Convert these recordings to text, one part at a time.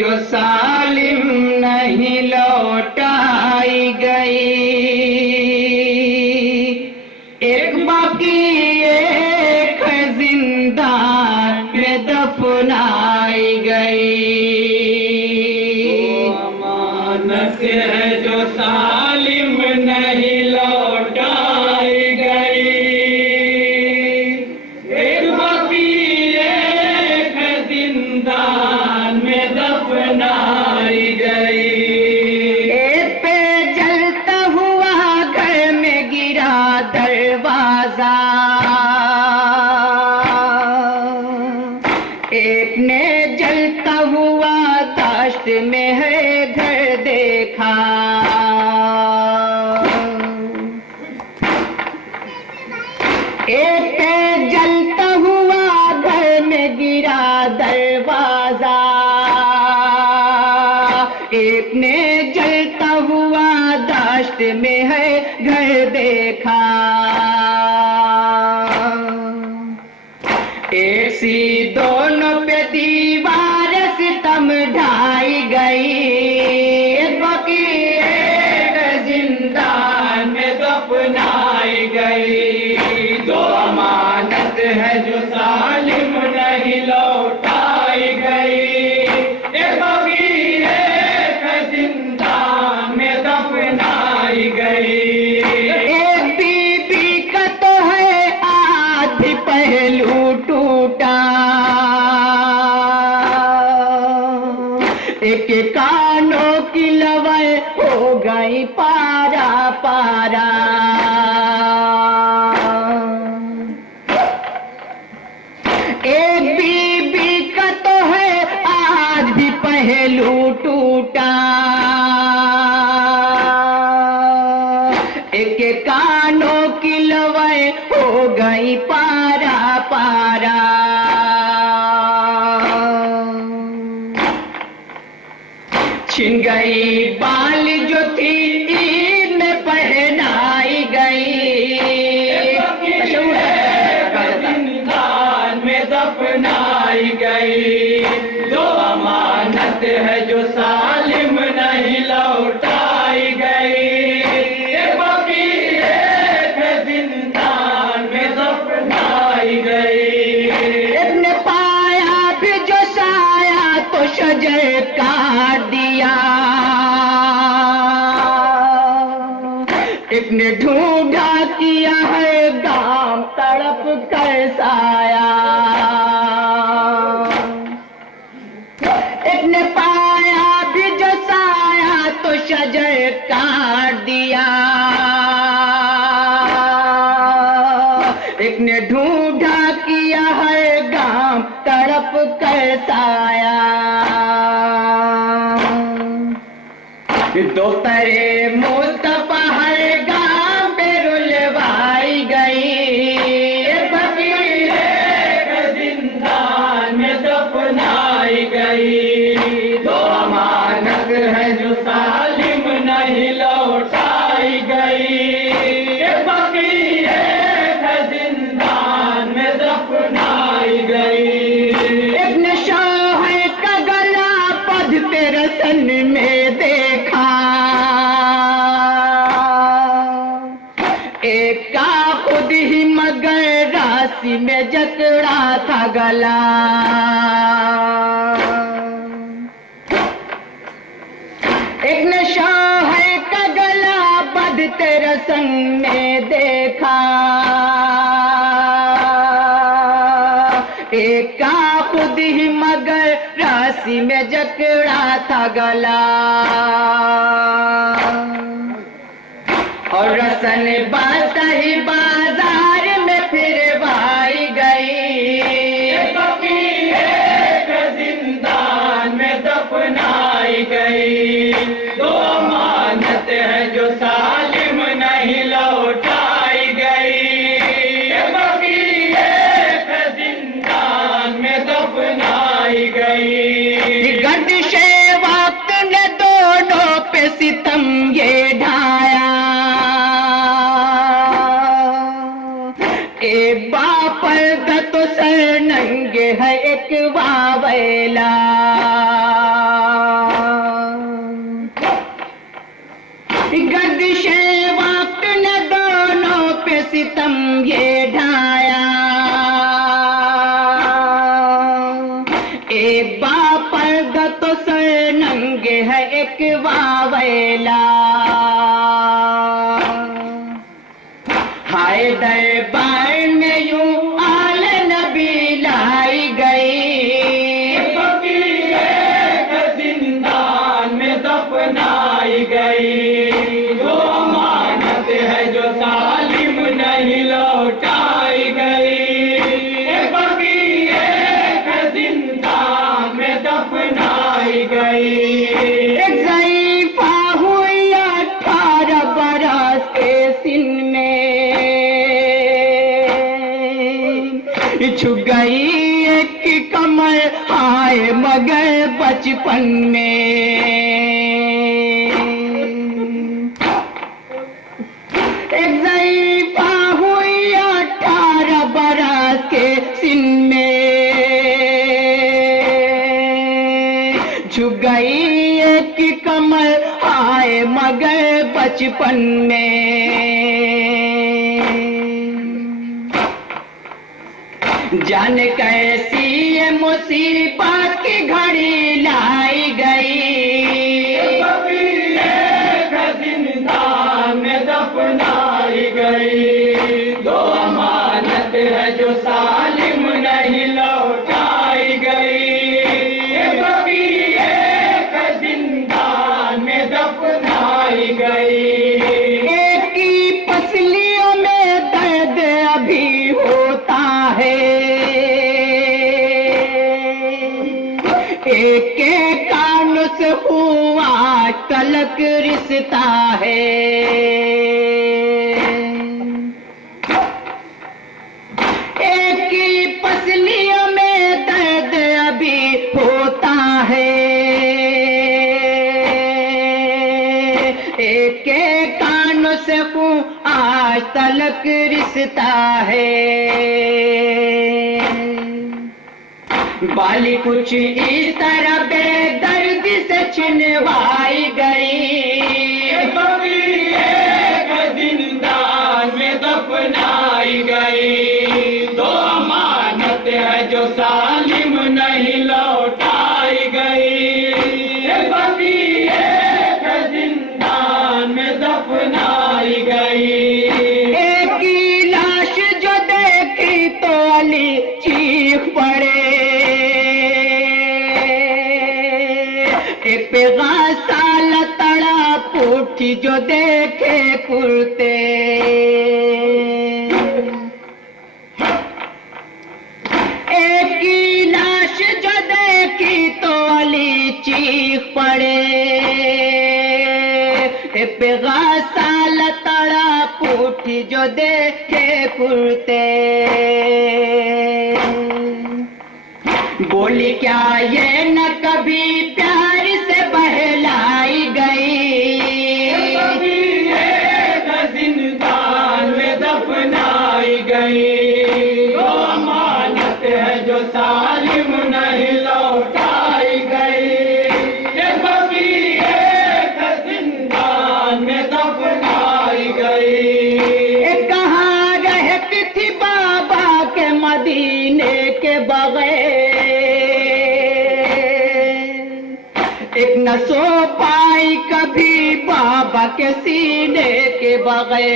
जो सालिम नहीं लौटाई गई, एक बाकी एक जिंदान में दफनाई गई। अमानत है जो सालिम नहीं लौटाई गई, एक बाकी एक जिंदान में दफनाई गई। एक पे जलता हुआ घर में गिरा दरवाजा, एक ने जलता हुआ ताश्त में है घर देखा। एक पे जलता हुआ घर में गिरा दरवाजा, एक ने जलता हुआ दाश्त में है घर देखा। एक सी दोनों पे दीवार सितम ढाई गई, एक बाकी एक जिंदान में दफनाई गई। दो अमानत है जो सालिम नहीं लौटाई गई, एक बाकी एक जिंदान में दफनाई गई। एक बीबी का तो है आधी पहलू टूटा, एक कानों की लवै हो गई पारा पारा। एक बीबी का तो है आधी पहलू टूटा, एक कानों की लवै हो गई पारा पारा। छिन गई बाल जो थी ईद में पहनाई गई, जिंदान में दफनाई गई। दो अमानत है जो सालिम नहीं लौटाई गई, एक बाकी एक जिंदान में दफनाई गई। एक ने पाया भी जो साया तो शजर काट दिया, एक ने ढूंढा किया है गाम तड़प कर साया। एक ने पाया भी जो साया तो शजर काट दिया, एक ने ढूंढा किया है गाम तड़प कर साया। दोस्तरे मुस्तफा हर गांव पे रुलवाई गई, एक बाकी एक जिंदान में दफनाई गई। दो अमानत है जो सालिम नहीं लौटाई गई, एक बाकी एक जिंदान में दफनाई गई। एक ने शौहर का गला पधते रसन में देखा, एक का खुद ही मगर राशि में जकड़ा था गला। एक ने शौहर का गला बधते रसन में देखा, एक का खुद ही मगर राशि में जकड़ा था गला। और रसन बाता ही बाजार में फिर भाई गई, एक बाकी एक जिंदान में दफनाई गई। दो अमानत है जो सालिम नहीं लौटाई गई, एक बाकी एक जिंदान में दफनाई गई। गर्दिशे वक्त ने दोनों पे सितम ये ढाया, एक बापर तो सर नंगे है एक वावेला। गर्दिशे वक्त ने दोनों पे सितम ये ढाया, एक बापर्दा तो सर नंगे है एक वावेला, हाय दरबार में यूं आल नबी लाई गई, जिंदान में दफनाई गई, जो अमानत है जो सालिम नहीं लौटाई गई, जिंदान में दफनाई गई। एक ज़ईफ़ा हुई 18 बरस के सिन में, छू गई एक कमर हाय मगर बचपन में, एक ज़ईफ़ा हुई 18 बरस के सिन में, छू गई एक कमर हाय मगर बचपन में, जान कैसी ये मुसीबत की घड़ी लाई गई, जिंदान में दफनाई गई, जो अमानत है जो सालिम नहीं लौटाई गई, जिंदान में दफनाई गई। एक की पसलियों में दर्द अभी होता है, एक के कानों से हुआ तलक रिश्ता है, एक की पसलियों में दर्द अभी होता है, एक के कानों से आज तलक रिश्ता है, बाली कुछ इस तरह बेदर्दी से छिनवाई गई, जिंदान में दफनाई गई, दो अमानत है जो सालिम नहीं लौटाई गई, जिंदान में दफनाई गई। एक की लाश जो देखी तो अली चीख पड़े, एक पे गासाल तड़ा पूठी जो देखे कुर्ते, एक की लाश जो देखी तो अली चीख पड़े, एक पे गासाल तड़ा पूठी जो देखे कुर्ते, बोली क्या ये न कभी प्यार से बहलाई गई, जिंदान में दफनाई गई, जो अमानत है जो सालिम नहीं लौटाई गई, जिंदान में दफनाई गई। कहाँ रहती थी बाबा के मदीने के बगैर, एक न सो पाई कभी बाबा के सीने के बगैर,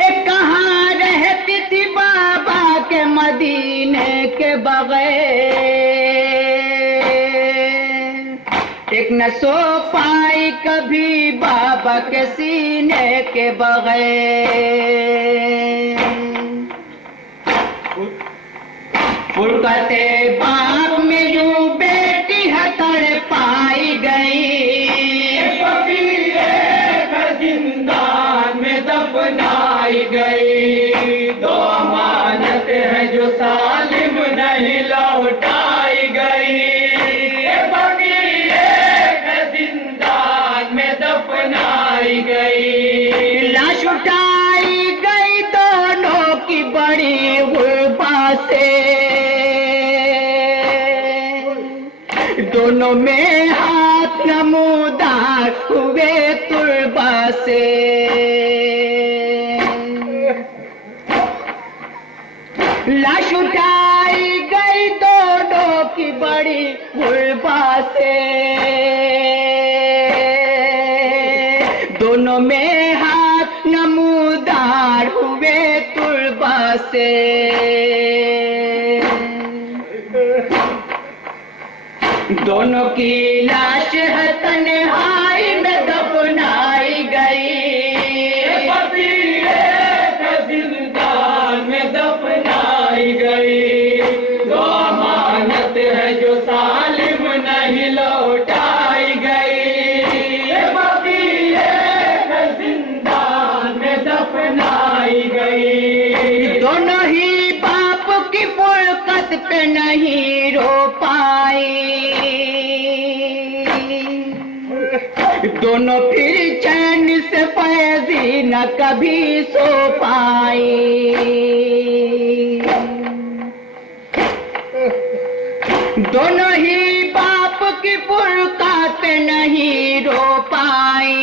एक कहाँ रहती थी बाबा के मदीने के बगैर, एक न सो पाई कभी बाबा के सीने के बगैर, फुरकते बाप में यूं बेटी हथड़ पाई गई, जिंदान में दफनाई गई, दो अमानत है जो सालिम नहीं लौटाई गई, जिंदान में दफनाई गई। लाश उठाई गई दोनों की बड़ी गुरबा से, दोनों में हाथ नमूदार हुए तुरबा से। लाश उठाई गई दोनों की बड़ी गुरबा से। दोनों में हाथ नमूदार हुए तुरबा से। दोनों की लाश है तन्हाई में दफनाई गई। जिंदान में दफनाई गई। दो अमानत है जो सालिम नहीं लौटाई गई। जिंदान में दफनाई गई। दोनों ही बाप की फुरकत पे नहीं रो पाई। दोनों फिर चैन से फैजी न कभी सो पाई। दोनों ही बाप की फुरकत नहीं रो पाई।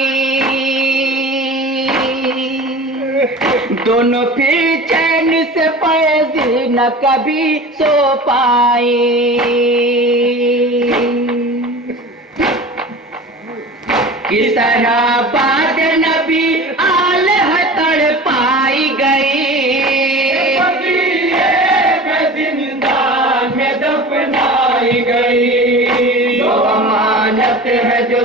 दोनों फिर चैन से फैजी न कभी सो पाई। किस तरह बात नबी आलह तड़पाई गई। जिंदान में दफनाई गई। दो अमानत है जो